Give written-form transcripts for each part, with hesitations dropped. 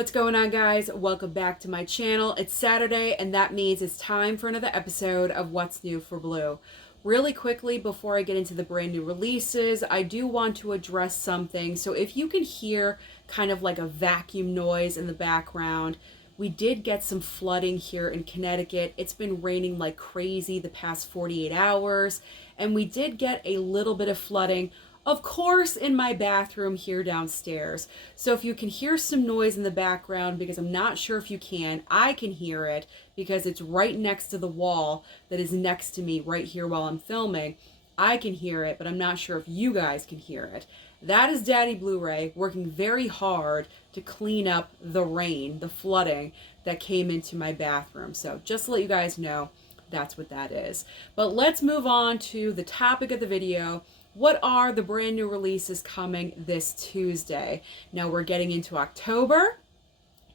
What's going on, guys? Welcome back to my channel. It's Saturday, and that means it's time for another episode of What's New for Blue. Really quickly, before I get into the brand new releases, I do want to address something. So if you can hear kind of like a vacuum noise in the background, we did get some flooding here in Connecticut. It's been raining like crazy the past 48 hours, and we did get a little bit of flooding, of course, in my bathroom here downstairs. So if you can hear some noise in the background, because I'm not sure if you can, I can hear it because it's right next to the wall that is next to me right here while I'm filming. I can hear it, but I'm not sure if you guys can hear it. That is Daddy Blu-ray working very hard to clean up the rain, the flooding that came into my bathroom. So just to let you guys know, that's what that is. But let's move on to the topic of the video. What are the brand new releases coming this Tuesday? Now we're getting into October.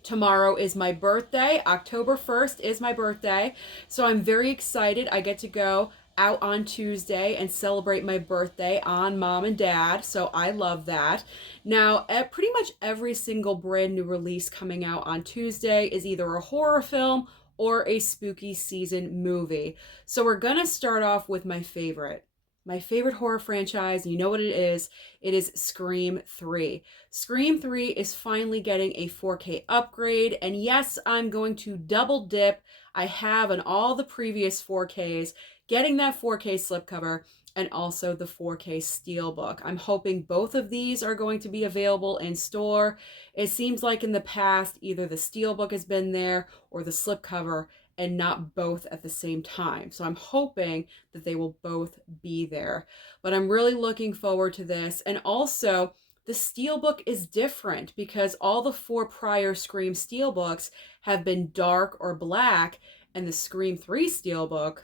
Tomorrow is my birthday. October 1st is my birthday. So I'm very excited. I get to go out on Tuesday and celebrate my birthday on Mom and Dad. So I love that. Now, pretty much every single brand new release coming out on Tuesday is either a horror film or a spooky season movie. So we're going to start off with my favorite. My favorite horror franchise, you know what it is. It is Scream 3. Scream 3 is finally getting a 4K upgrade, and yes, I'm going to double dip. I have on all the previous 4Ks, getting that 4K slipcover and also the 4K steelbook. I'm hoping both of these are going to be available in store. It seems like in the past, either the steelbook has been there or the slipcover, and not both at the same time. So I'm hoping that they will both be there. But I'm really looking forward to this. And also, the steelbook is different because all the 4 prior Scream steelbooks have been dark or black, and the Scream 3 steelbook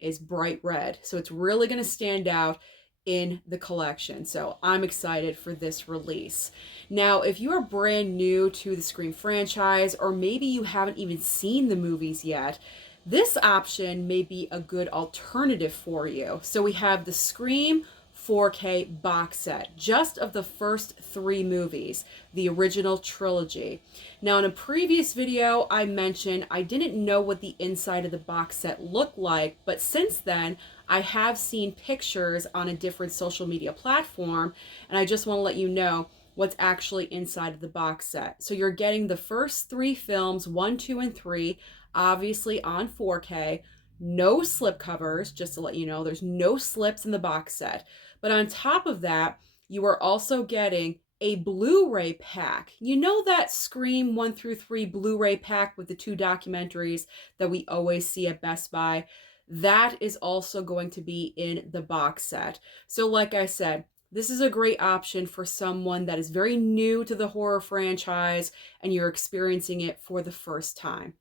is bright red. So it's really going to stand out in the collection. So I'm excited for this release. Now, if you are brand new to the Scream franchise, or maybe you haven't even seen the movies yet, this option may be a good alternative for you. So we have the Scream 4K box set, just of the first 3 movies, the original trilogy. Now, in a previous video, I mentioned I didn't know what the inside of the box set looked like, but since then, I have seen pictures on a different social media platform, and I just want to let you know what's actually inside of the box set. So you're getting the first 3 films, 1, 2, and 3, obviously on 4K, no slipcovers, just to let you know, there's no slips in the box set. But on top of that, you are also getting a Blu-ray pack. You know that Scream 1 through 3 Blu-ray pack with the 2 documentaries that we always see at Best Buy? That is also going to be in the box set. So like I said, this is a great option for someone that is very new to the horror franchise and you're experiencing it for the first time.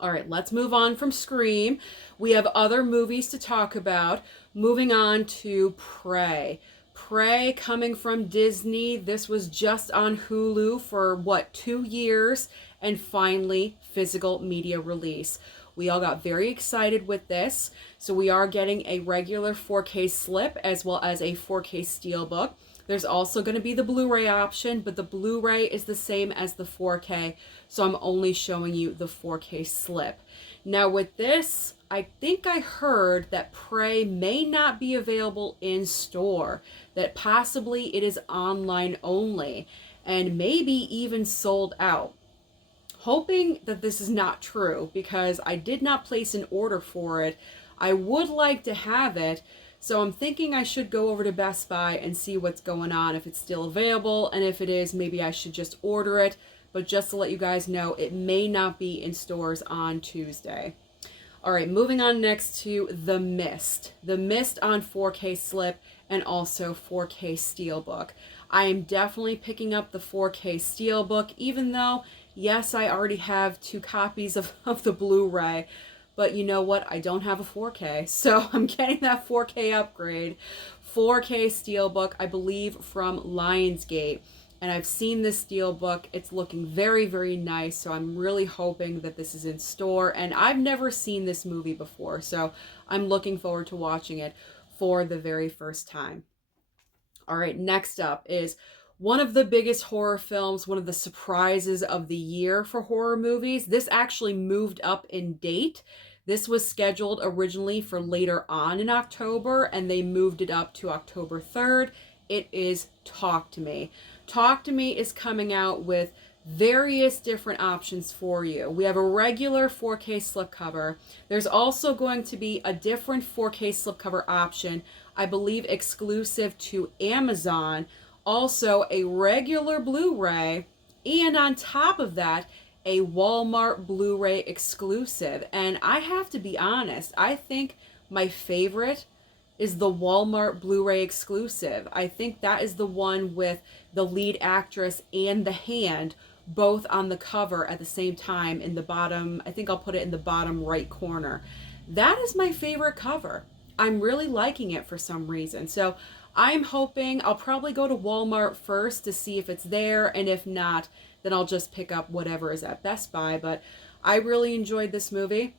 All right, let's move on from Scream. We have other movies to talk about. Moving on to Prey. Prey coming from Disney. This was just on Hulu for, 2 years, and finally physical media release. We all got very excited with this. So we are getting a regular 4K slip as well as a 4K steelbook. There's also going to be the Blu-ray option, but the Blu-ray is the same as the 4K, so I'm only showing you the 4K slip. Now with this, I think I heard that Prey may not be available in store, that possibly it is online only, and maybe even sold out. Hoping that this is not true, because I did not place an order for it. I would like to have it, so I'm thinking I should go over to Best Buy and see what's going on, if it's still available, and if it is, maybe I should just order it. But just to let you guys know, it may not be in stores on Tuesday. All right, moving on next to The Mist. The Mist on 4K slip and also 4K steelbook. I am definitely picking up the 4K steelbook, even though, yes, I already have 2 copies of the Blu-ray. But you know what? I don't have a 4K, so I'm getting that 4K upgrade. 4K steelbook, I believe, from Lionsgate. And I've seen this steelbook. It's looking very, very nice, so I'm really hoping that this is in store. And I've never seen this movie before, so I'm looking forward to watching it for the very first time. All right, next up is one of the biggest horror films, one of the surprises of the year for horror movies. This actually moved up in date. This was scheduled originally for later on in October, and they moved it up to October 3rd. It is Talk to Me. Talk to Me is coming out with various different options for you. We have a regular 4K slipcover. There's also going to be a different 4K slipcover option, I believe exclusive to Amazon, also a regular Blu-ray, and on top of that, a Walmart Blu-ray exclusive. And I have to be honest, I think my favorite is the Walmart Blu-ray exclusive. I think that is the one with the lead actress and the hand both on the cover at the same time in the bottom. I think I'll put it in the bottom right corner. That is my favorite cover. I'm really liking it for some reason. So I'm hoping I'll probably go to Walmart first to see if it's there, and if not, then I'll just pick up whatever is at Best Buy. But I really enjoyed this movie.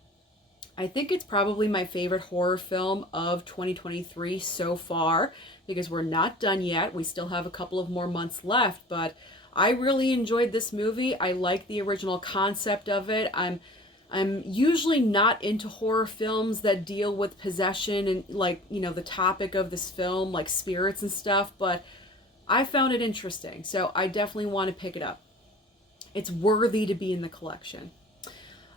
I think it's probably my favorite horror film of 2023 so far, because we're not done yet. We still have a couple of more months left, but I really enjoyed this movie. I like the original concept of it. I'm usually not into horror films that deal with possession and, like, you know, the topic of this film, like spirits and stuff, but I found it interesting. So I definitely want to pick it up. It's worthy to be in the collection.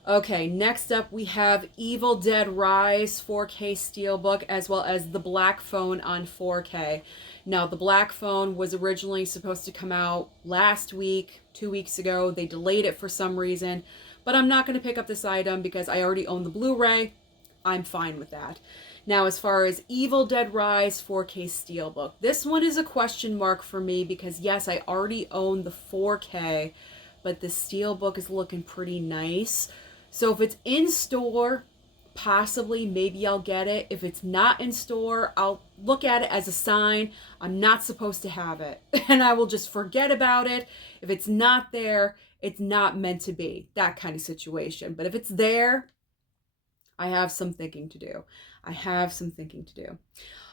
Okay, next up we have Evil Dead Rise 4K Steelbook, as well as The Black Phone on 4K. Now, The Black Phone was originally supposed to come out last week, 2 weeks ago. They delayed it for some reason, but I'm not going to pick up this item because I already own the Blu-ray. I'm fine with that. Now, as far as Evil Dead Rise 4K Steelbook, this one is a question mark for me because, yes, I already own the 4K, but the Steelbook is looking pretty nice. So if it's in store, possibly, maybe I'll get it. If it's not in store, I'll look at it as a sign I'm not supposed to have it. And I will just forget about it. If it's not there, it's not meant to be. That kind of situation. But if it's there, I have some thinking to do.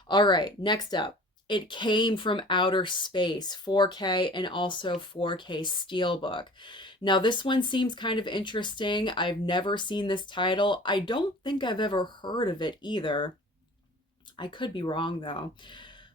All right, next up. It Came from Outer Space, 4K and also 4K Steelbook. Now, this one seems kind of interesting. I've never seen this title. I don't think I've ever heard of it either. I could be wrong, though.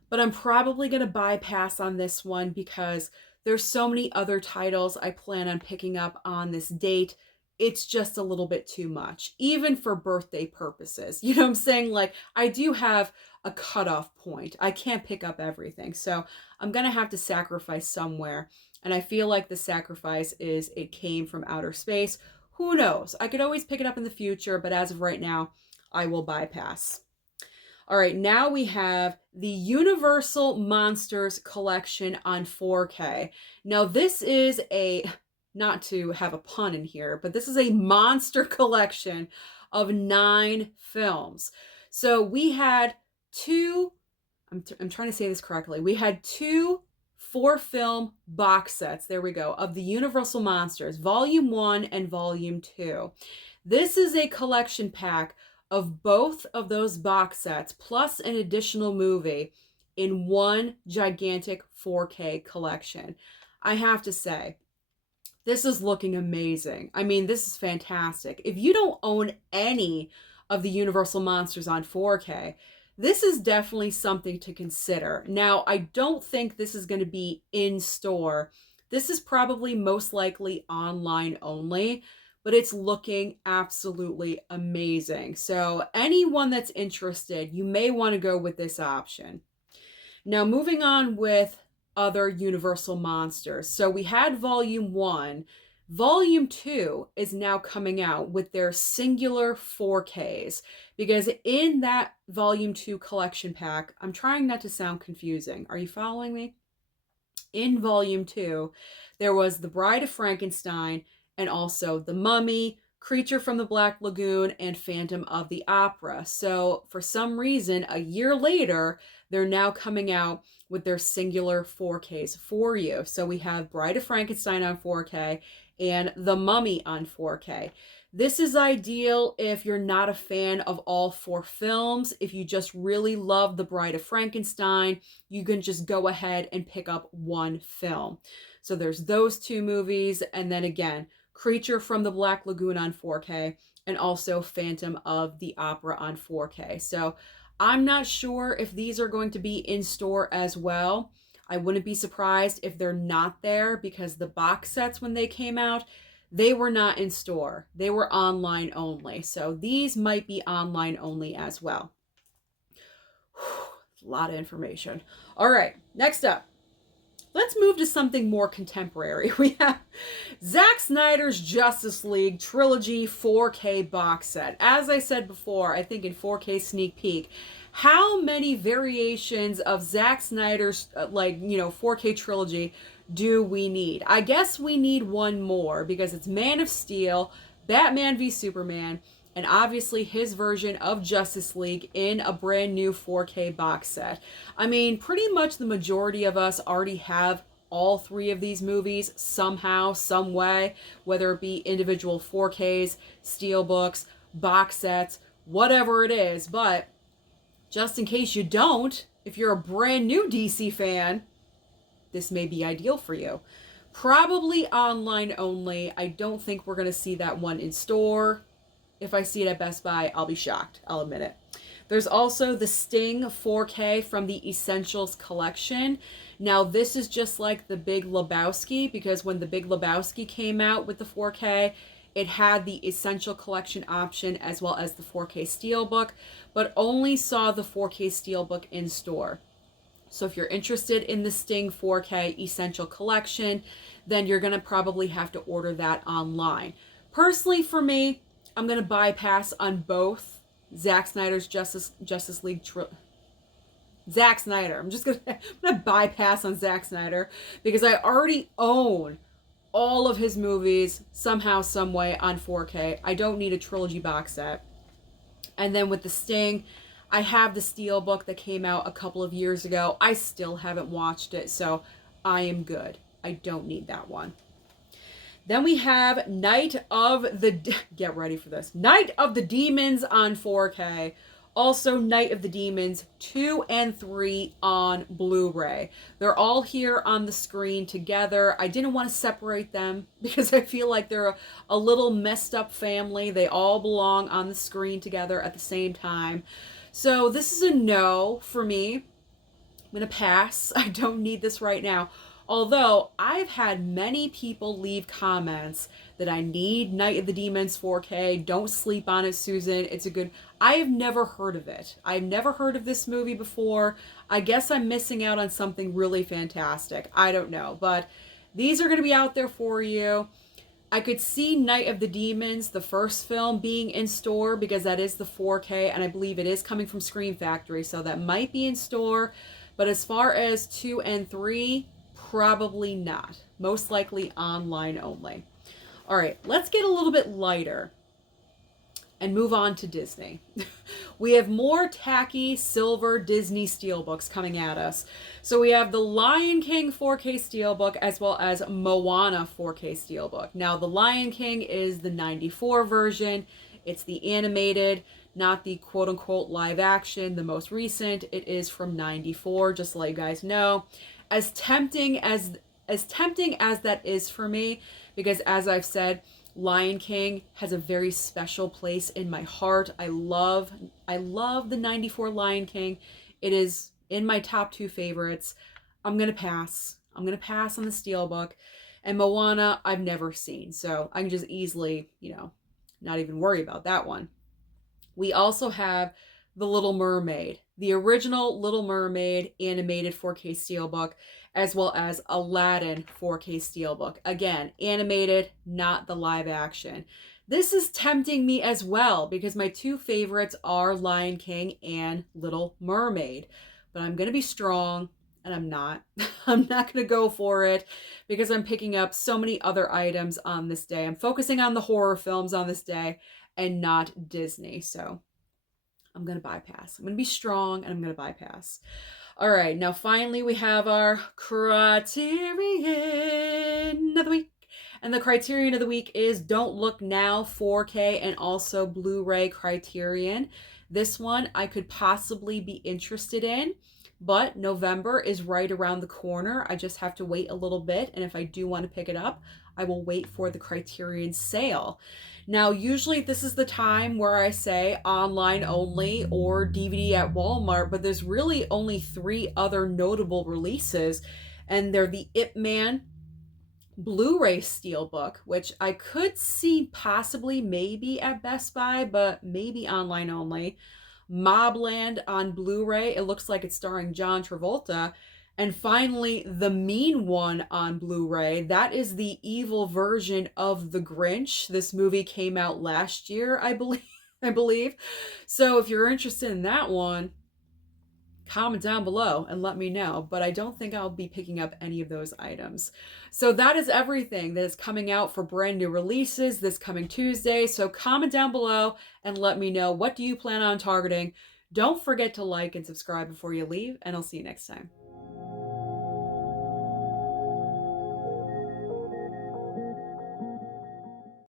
But I'm probably going to bypass on this one because there's so many other titles I plan on picking up on this date. It's just a little bit too much, even for birthday purposes. You know what I'm saying? Like, I do have a cutoff point. I can't pick up everything. So I'm going to have to sacrifice somewhere. And I feel like the sacrifice is It Came from Outer Space. Who knows? I could always pick it up in the future, but as of right now, I will bypass. All right, now we have the Universal Monsters collection on 4K. Now, this is a, not to have a pun in here, but this is a monster collection of 9 films. So we had two, I'm trying to say this correctly. We had 2 4-film box sets, there we go, of the Universal Monsters, Volume 1 and Volume 2. This is a collection pack of both of those box sets, plus an additional movie in one gigantic 4K collection. I have to say, this is looking amazing. I mean, this is fantastic. If you don't own any of the Universal Monsters on 4K, this is definitely something to consider. Now, I don't think this is going to be in store. This is probably most likely online only, but it's looking absolutely amazing. So anyone that's interested, you may want to go with this option. Now, moving on with other Universal Monsters. So we had Volume 1. Volume 2 is now coming out with their singular 4Ks, because in that Volume 2 collection pack, I'm trying not to sound confusing. Are you following me? In Volume 2, there was The Bride of Frankenstein and also The Mummy, Creature from the Black Lagoon, and Phantom of the Opera. So for some reason, a year later, they're now coming out with their singular 4Ks for you. So we have Bride of Frankenstein on 4K and The Mummy on 4K. This is ideal if you're not a fan of all 4 films. If you just really love The Bride of Frankenstein, you can just go ahead and pick up one film. So there's those 2 movies, and then again, Creature from the Black Lagoon on 4K, and also Phantom of the Opera on 4K. So I'm not sure if these are going to be in store as well. I wouldn't be surprised if they're not there, because the box sets, when they came out, they were not in store. They were online only. So these might be online only as well. Whew, a lot of information. All right, next up. Let's move to something more contemporary. We have Zack Snyder's Justice League Trilogy 4K box set. As I said before, I think in 4K sneak peek, how many variations of Zack Snyder's 4K trilogy do we need? I guess we need one more, because it's Man of Steel, Batman v Superman, and obviously his version of Justice League in a brand new 4K box set. I mean, pretty much the majority of us already have all 3 of these movies somehow, some way, whether it be individual 4Ks, steelbooks, box sets, whatever it is. But just in case you don't, if you're a brand new DC fan, this may be ideal for you. Probably online only. I don't think we're going to see that one in store. If I see it at Best Buy, I'll be shocked. I'll admit it. There's also the Sting 4K from the Essentials collection. Now, this is just like the Big Lebowski, because when the Big Lebowski came out with the 4K, it had the Essential Collection option as well as the 4K Steelbook, but only saw the 4K Steelbook in store. So if you're interested in the Sting 4K Essential Collection, then you're going to probably have to order that online. Personally, for me, I'm going to bypass on both Zack Snyder's Justice League Zack Snyder. I'm going to bypass on Zack Snyder, because I already own all of his movies somehow, some way on 4K. I don't need a trilogy box set. And then with the Sting, I have the Steelbook that came out a couple of years ago. I still haven't watched it, so I am good. I don't need that one. Then we have get ready for this, Night of the Demons on 4K. Also Night of the Demons 2 and 3 on Blu-ray. They're all here on the screen together. I didn't want to separate them because I feel like they're a little messed up family. They all belong on the screen together at the same time. So this is a no for me. I'm going to pass. I don't need this right now. Although I've had many people leave comments that I need Night of the Demons 4K. Don't sleep on it, Susan. It's a good... I have never heard of it. I've never heard of this movie before. I guess I'm missing out on something really fantastic. I don't know. But these are going to be out there for you. I could see Night of the Demons, the first film, being in store because that is the 4K, and I believe it is coming from Scream Factory, so that might be in store. But as far as 2 and 3, probably not. Most likely online only. All right, let's get a little bit lighter and move on to Disney. We have more tacky silver Disney steelbooks coming at us. So we have the Lion King 4K steelbook as well as Moana 4K steelbook. Now the Lion King is the 94 version. It's the animated, not the quote-unquote live action, the most recent. It is from 94, just to let you guys know. As tempting as that is for me, because as I've said, Lion King has a very special place in my heart. I love the 94 Lion King. It is in my top 2 favorites. I'm going to pass. I'm going to pass on the steelbook. And Moana, I've never seen. So I can just easily, not even worry about that one. We also have the Little Mermaid, the original Little Mermaid animated 4K steelbook, as well as Aladdin 4K steelbook. Again, animated, not the live action. This is tempting me as well because my 2 favorites are Lion King and Little Mermaid. But I'm going to be strong, and I'm not. I'm not going to go for it because I'm picking up so many other items on this day. I'm focusing on the horror films on this day and not Disney. So I'm going to bypass. I'm going to be strong, and I'm going to bypass. All right, now finally we have our Criterion of the week. And the criterion of the week is Don't Look Now 4K and also Blu-ray criterion. This one I could possibly be interested in, but November is right around the corner. I just have to wait a little bit, and if I do want to pick it up, I will wait for the criterion sale. Now, usually this is the time where I say online only or DVD at Walmart, but there's really only 3 other notable releases, and they're the Ip Man Blu-ray Steelbook, which I could see possibly maybe at Best Buy, but maybe online only. Mobland on Blu-ray. It looks like it's starring John Travolta. And finally, The Mean One on Blu-ray. That is the evil version of The Grinch. This movie came out last year, I believe. So if you're interested in that one, comment down below and let me know, but I don't think I'll be picking up any of those items. So that is everything that is coming out for brand new releases this coming Tuesday. So comment down below and let me know, what do you plan on targeting? Don't forget to like and subscribe before you leave, and I'll see you next time.